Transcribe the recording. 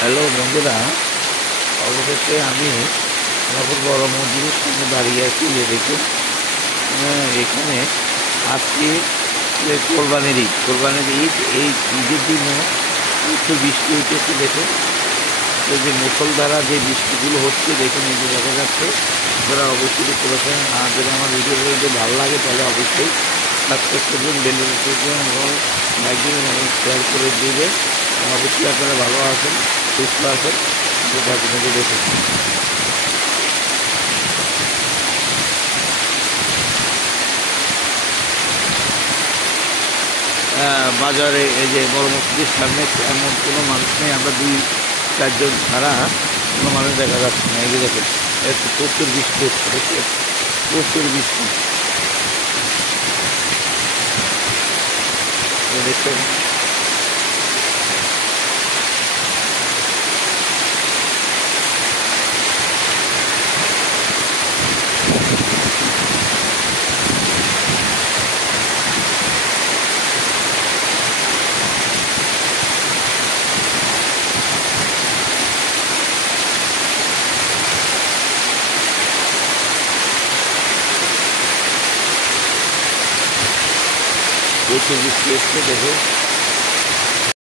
Hello বন্ধুরা, অবশেষে আমি এখন বড় মসজিদের সামনে দাঁড়িয়ে আছি। যে দেখুন, এখানে আজকে কোরবানির ঈদ। এই ঈদের দিনে প্রচুর বৃষ্টি হইতেছে। দেখুন, এই যে মুষলধারা যে বৃষ্টিগুলো হচ্ছে, দেখুন এই যে দেখা যাচ্ছে। আপনারা অবশ্যই দেখতে পাচ্ছেন। আর যদি আমার ভিডিওটা যদি ভালো লাগে তাহলে অবশ্যই সাবস্ক্রাইব করবেন, বেল করবেন এবং লাইক দেবেন এবং শেয়ার করে দেবেন। অবশ্যই আপনারা ভালো আছেন, সুস্থ আছেন, সুস্থ থাকুন। এই যে দেখুন, বাজারে এই যে বড় মসজিদের সামনে এমন কোনো মানুষ নেই। আমরা 2-4 জন ছাড়া কোনো মানুষ দেখা যাচ্ছে না। এই যে দেখুন, একটু প্রচুর বৃষ্টি হচ্ছে, দেখছেন, প্রচুর বৃষ্টি। দেখছেন, প্রচুর বৃষ্টি হচ্ছে, দেখুন।